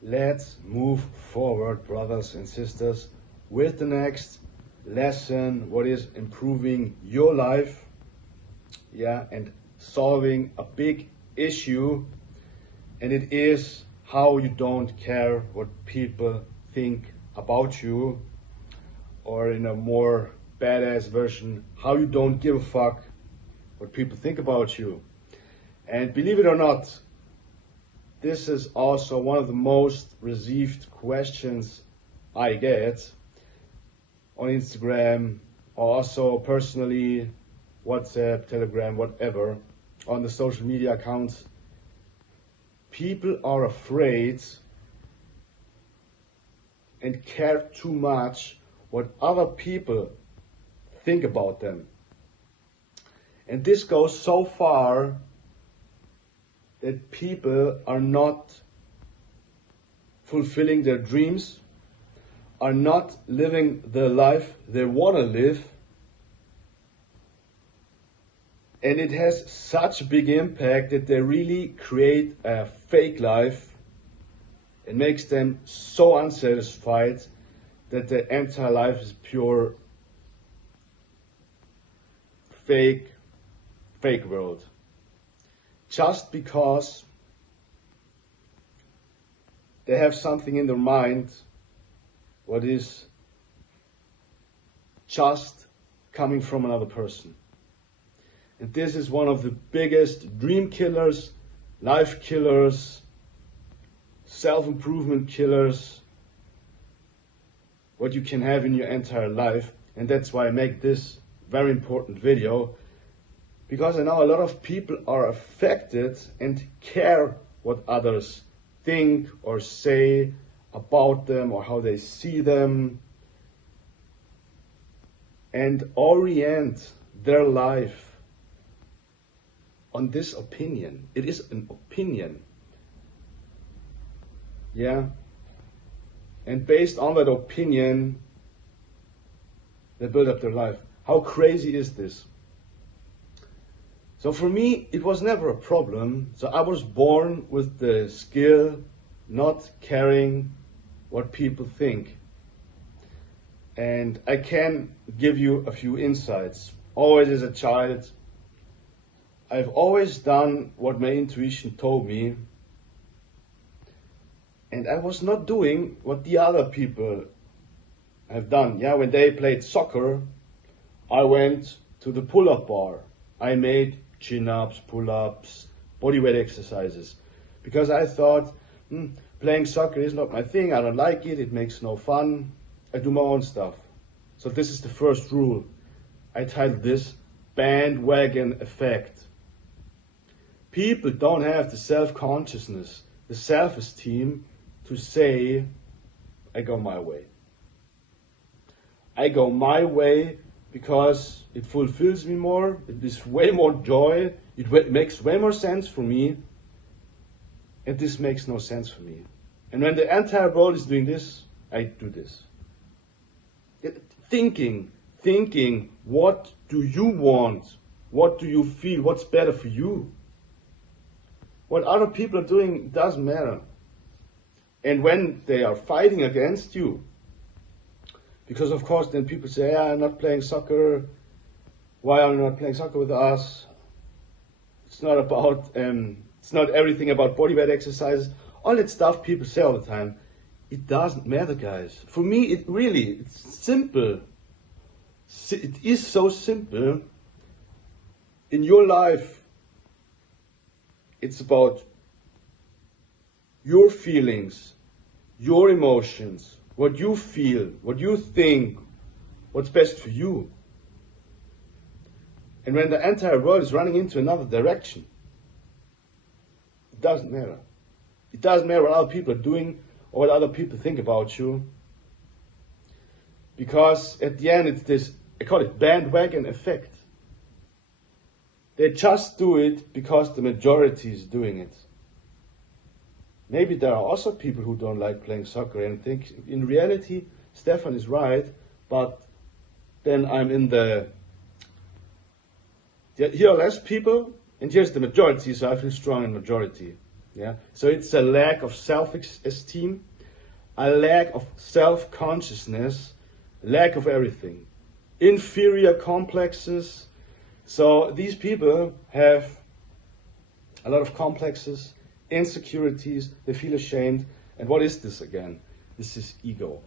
Let's move forward, brothers and sisters, with the next lesson, what is improving your life, and solving a big issue, and it is how you don't care what people think about you, or in a more badass version, how you don't give a fuck what people think about you. And believe it or not, this is also one of the most received questions I get on Instagram, or also personally, WhatsApp, Telegram, whatever, on the social media accounts. People are afraid and care too much what other people think about them. And this goes so far that people are not fulfilling their dreams, are not living the life they want to live, and it has such a big impact that they really create a fake life. It makes them so unsatisfied that their entire life is pure fake world. Just because they have something in their mind what is just coming from another person. And this is one of the biggest dream killers, life killers, self-improvement killers, what you can have in your entire life. And that's why I make this very important video, because I know a lot of people are affected and care what others think or say about them or how they see them, and orient their life on this opinion. It is an opinion. And based on that opinion, they build up their life. How crazy is this? So for me, it was never a problem. So I was born with the skill not caring what people think. And I can give you a few insights. Always as a child, I've always done what my intuition told me. And I was not doing what the other people have done. When they played soccer, I went to the pull-up bar. I made chin-ups, pull-ups, bodyweight exercises, because I thought, playing soccer is not my thing, I don't like it, it makes no fun, I do my own stuff. So this is the first rule. I titled this Bandwagon Effect. People don't have the self-consciousness, the self-esteem to say, I go my way. I go my way because it fulfills me more, it is way more joy, it makes way more sense for me, and this makes no sense for me. And when the entire world is doing this, I do this. Thinking, what do you want? What do you feel? What's better for you? What other people are doing doesn't matter. And when they are fighting against you, because of course then people say, I'm not playing soccer, why are you not playing soccer with us? It's not about, it's not everything about bodyweight exercises, all that stuff people say all the time. It doesn't matter, guys. For me, it's simple. It is so simple. In your life, it's about your feelings, your emotions, what you feel, what you think, what's best for you. And when the entire world is running into another direction, it doesn't matter. It doesn't matter what other people are doing or what other people think about you. Because at the end, it's this, I call it bandwagon effect. They just do it because the majority is doing it. Maybe there are also people who don't like playing soccer and think, in reality, Stefan is right, but then I'm in the, here are less people, and here's the majority, so I feel strong in majority. Yeah, so it's a lack of self-esteem, a lack of self-consciousness, lack of everything, inferior complexes. So these people have a lot of complexes, insecurities, they feel ashamed. And what is this again? This is ego.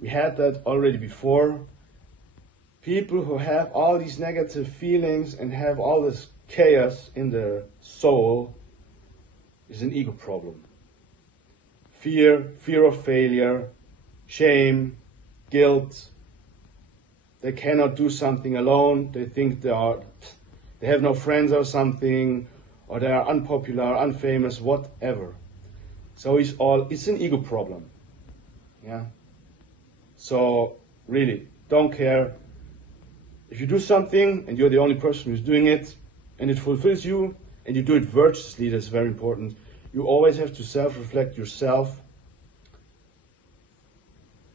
We had that already before. People who have all these negative feelings and have all this chaos in their soul is an ego problem. Fear of failure, shame, guilt. They cannot do something alone. They think they have no friends or something, or they are unpopular, unfamous, whatever. So it's an ego problem. Yeah. So really, don't care. If you do something and you're the only person who's doing it and it fulfills you and you do it virtuously, that's very important. You always have to self-reflect yourself.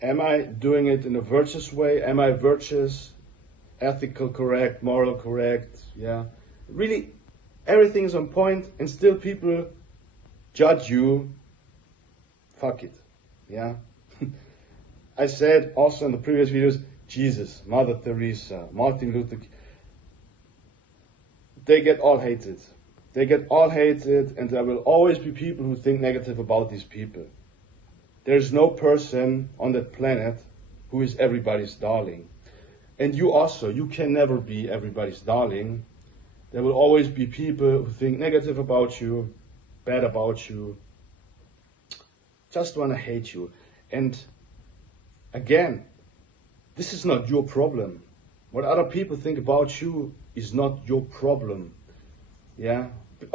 Am I doing it in a virtuous way? Am I virtuous, ethical correct, moral correct? Yeah. Really, everything is on point and still people judge you. Fuck it. Yeah. I said also in the previous videos, Jesus, Mother Teresa, Martin Luther King, they get all hated. They get all hated, and there will always be people who think negative about these people. There's no person on that planet who is everybody's darling. And you also, you can never be everybody's darling. There will always be people who think negative about you, bad about you, just want to hate you. And again, this is not your problem. What other people think about you is not your problem. Yeah?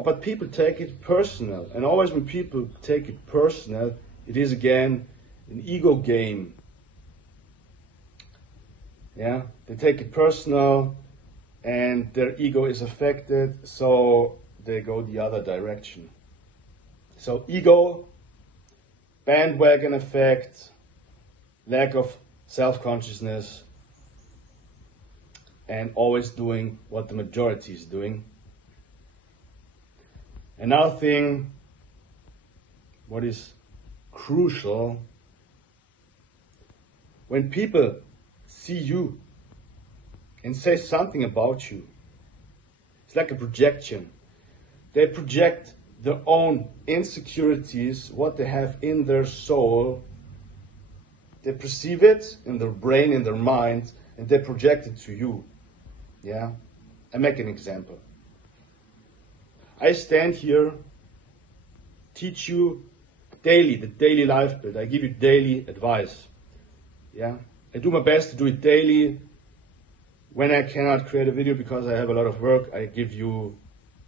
But people take it personal. And always when people take it personal, it is again an ego game. Yeah? They take it personal and their ego is affected, so they go the other direction. So ego, bandwagon effect, lack of self-consciousness, and always doing what the majority is doing. Another thing, what is crucial, when people see you and say something about you, it's like a projection. They project their own insecurities, what they have in their soul. They perceive it in their brain, in their mind, and they project it to you. Yeah? I make an example. I stand here, teach you daily, the daily life build. I give you daily advice. Yeah? I do my best to do it daily. When I cannot create a video because I have a lot of work, I give you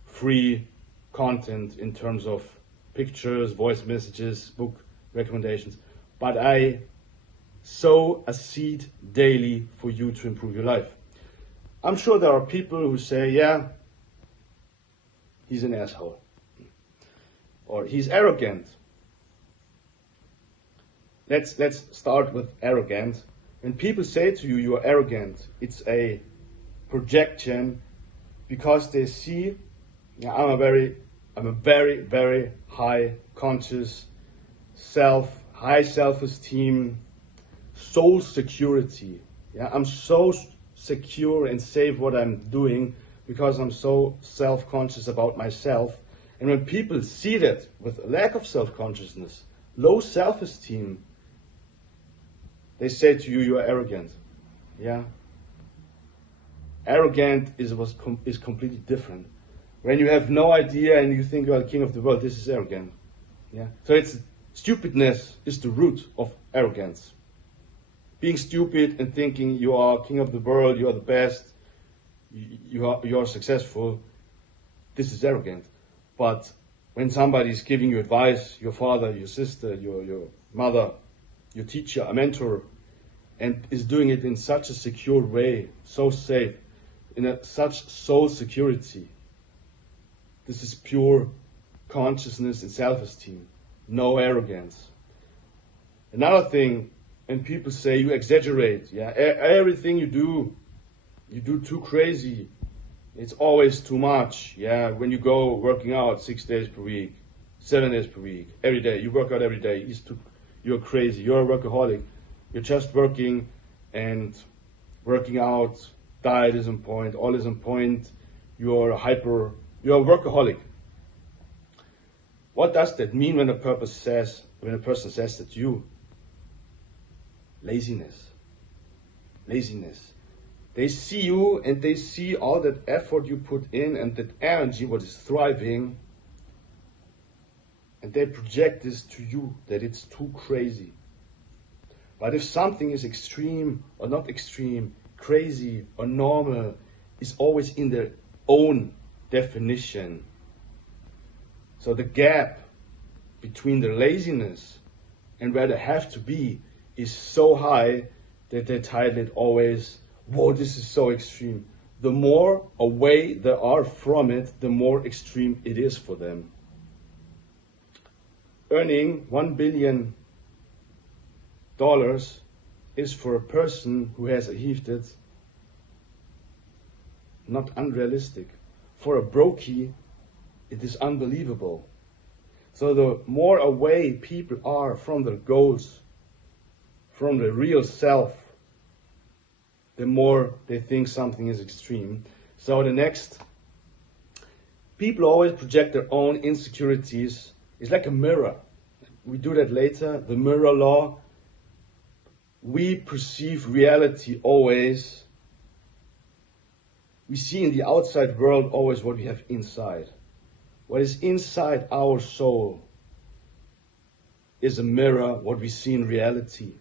free content in terms of pictures, voice messages, book recommendations. But I sow a seed daily for you to improve your life. I'm sure there are people who say, yeah, he's an asshole. Or he's arrogant. Let's start with arrogant. When people say to you, you are arrogant, it's a projection because they see, yeah, I'm a very, very high conscious high self-esteem, soul security. Yeah, I'm so secure and safe what I'm doing because I'm so self-conscious about myself. And when people see that with a lack of self-consciousness, low self-esteem, they say to you, you are arrogant. Yeah? Arrogant is completely different. When you have no idea and you think you are the king of the world, this is arrogant. Yeah? So stupidness is the root of arrogance. Being stupid and thinking you are king of the world, you are the best, you are successful, this is arrogant. But when somebody is giving you advice, your father, your sister, your mother, your teacher, a mentor, and is doing it in such a secure way, so safe, in such soul security, this is pure consciousness and self-esteem, no arrogance. Another thing, when people say you exaggerate, yeah, everything you do too crazy. It's always too much. Yeah, when you go working out 6 days per week, 7 days per week, every day. You work out every day. You're crazy. You're a workaholic. You're just working and working out. Diet is on point. All is on point. You're a workaholic. What does that mean when a person says that you? Laziness. Laziness. They see you and they see all that effort you put in and that energy, what is thriving, and they project this to you, that it's too crazy. But if something is extreme or not extreme, crazy or normal, is always in their own definition. So the gap between the laziness and where they have to be is so high that they title it always, whoa, this is so extreme. The more away they are from it, the more extreme it is for them. Earning $1 billion is for a person who has achieved it not unrealistic. For a brokey, it is unbelievable. So the more away people are from their goals, from the real self, the more they think something is extreme. So the next, people always project their own insecurities. It's like a mirror. We do that later, the mirror law. We perceive reality always. We see in the outside world always what we have inside. What is inside our soul is a mirror, what we see in reality.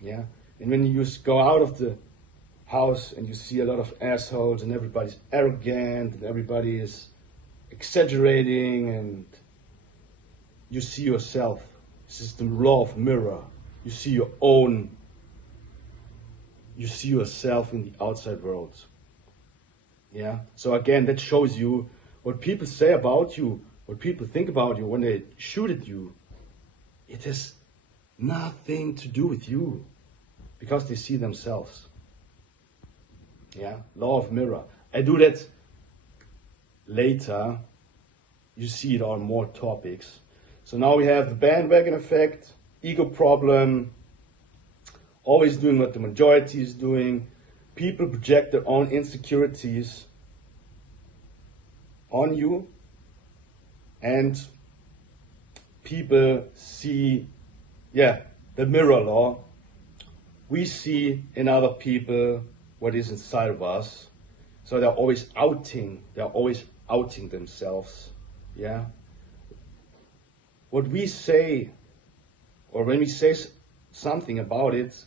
Yeah? And when you go out of the house and you see a lot of assholes and everybody's arrogant and everybody is exaggerating and you see yourself. This is the law of mirror. You see yourself in the outside world. Yeah? So again, that shows you what people say about you, what people think about you when they shoot at you. It has nothing to do with you because they see themselves. Yeah? Law of mirror. I do that later. You see it on more topics. So now we have the bandwagon effect, ego problem, always doing what the majority is doing. People project their own insecurities on you, and people see, the mirror law. We see in other people what is inside of us. So they're always outing themselves. Yeah. What we say, or when we say something about it,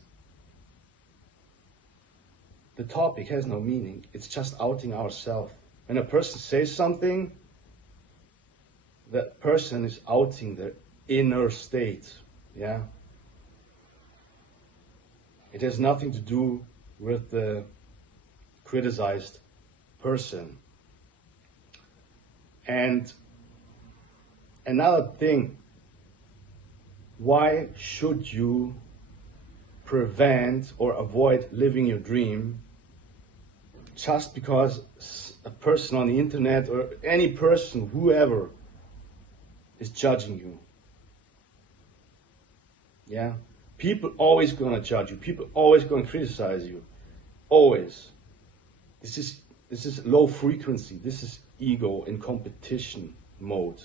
the topic has no meaning. It's just outing ourselves. When a person says something, that person is outing their inner state. Yeah. It has nothing to do with the criticized person. And another thing, why should you prevent or avoid living your dream just because a person on the internet or any person, whoever, is judging you? Yeah? People always gonna judge you. People always gonna criticize you. Always. This is low frequency. This is ego in competition mode.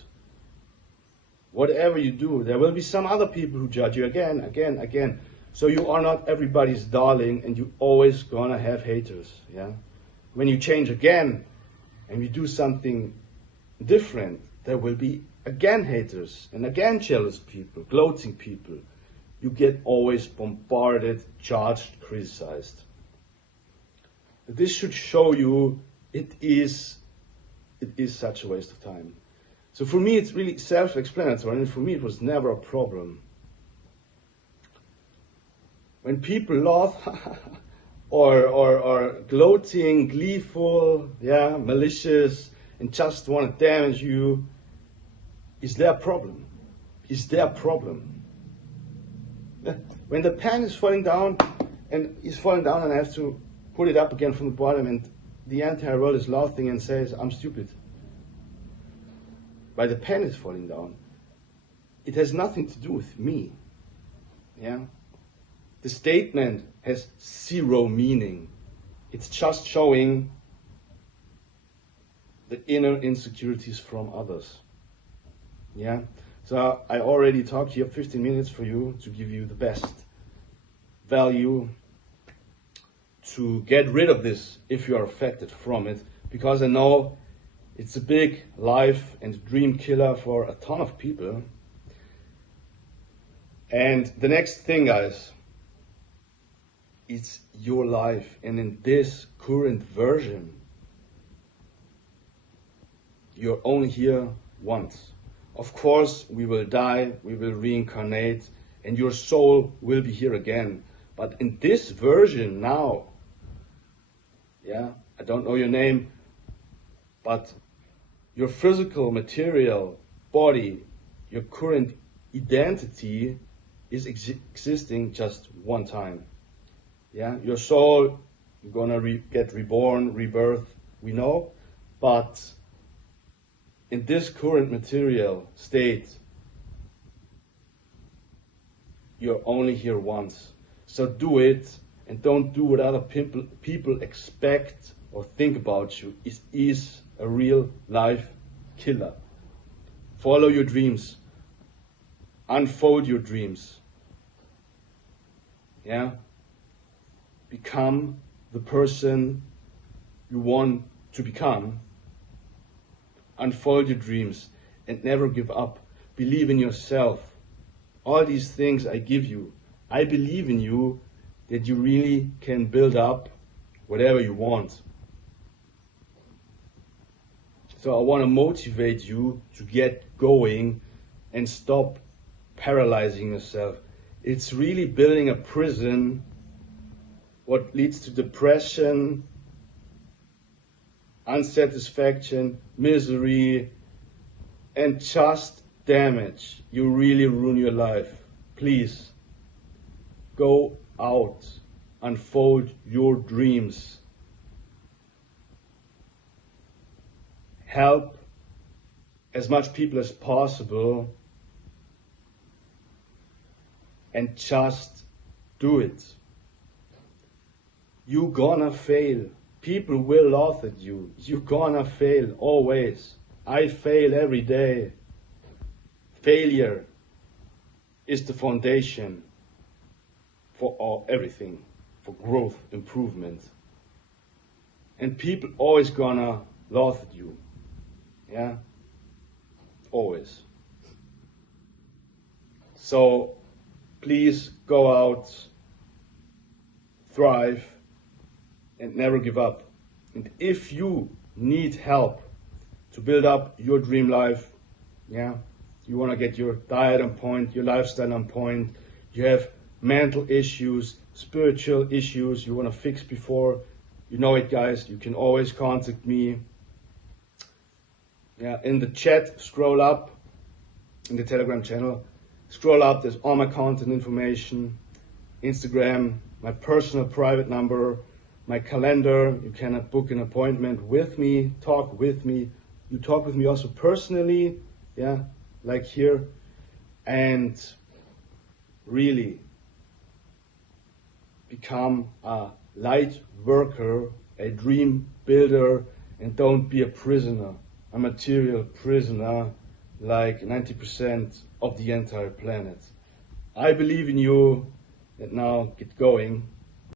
Whatever you do, there will be some other people who judge you again. So you are not everybody's darling, and you always gonna have haters. Yeah. When you change again, and you do something different, there will be again haters and again jealous people, gloating people. You get always bombarded, judged, criticized. This should show you it is such a waste of time. So for me, it's really self-explanatory, and for me, it was never a problem. When people laugh or gloating, gleeful, malicious, and just want to damage you, is their problem. Is their problem. When the pen is falling down, and I have to put it up again from the bottom, and the entire world is laughing and says, I'm stupid. why the pen is falling down. It has nothing to do with me. Yeah? The statement has zero meaning. It's just showing the inner insecurities from others. Yeah? So I already talked here 15 minutes for you to give you the best value to get rid of this if you are affected from it, because I know it's a big life and dream killer for a ton of people. And the next thing, guys, it's your life, and in this current version you're only here once. Of course, we will die, we will reincarnate, and your soul will be here again. But in this version now, yeah, I don't know your name, but your physical, material body, your current identity is existing just one time. Yeah, your soul, you're gonna get reborn, rebirth, we know, but in this current material state, you're only here once. So do it, and don't do what other people expect or think about you. It is a real life killer. Follow your dreams. Unfold your dreams. Yeah? Become the person you want to become. Unfold your dreams and never give up. Believe in yourself. All these things I give you, I believe in you that you really can build up whatever you want. So I want to motivate you to get going and stop paralyzing yourself. It's really building a prison, what leads to depression, unsatisfaction, misery, and just damage. You really ruin your life. Please, go out, unfold your dreams. Help as much people as possible, and just do it. You're gonna fail. People will laugh at you. You're gonna fail, always. I fail every day. Failure is the foundation for everything, for growth, improvement. And people always gonna laugh at you. Yeah? Always. So please go out, thrive, and never give up. And if you need help to build up your dream life, yeah, you want to get your diet on point, your lifestyle on point, you have mental issues, spiritual issues you want to fix before, you know it, guys, you can always contact me. Yeah, in the chat, scroll up, in the Telegram channel, scroll up, there's all my content information, Instagram, my personal private number, my calendar. You can book an appointment with me, talk with me. You talk with me also personally, yeah, like here, and really become a light worker, a dream builder, and don't be a prisoner, a material prisoner like 90% of the entire planet. I believe in you, and now get going.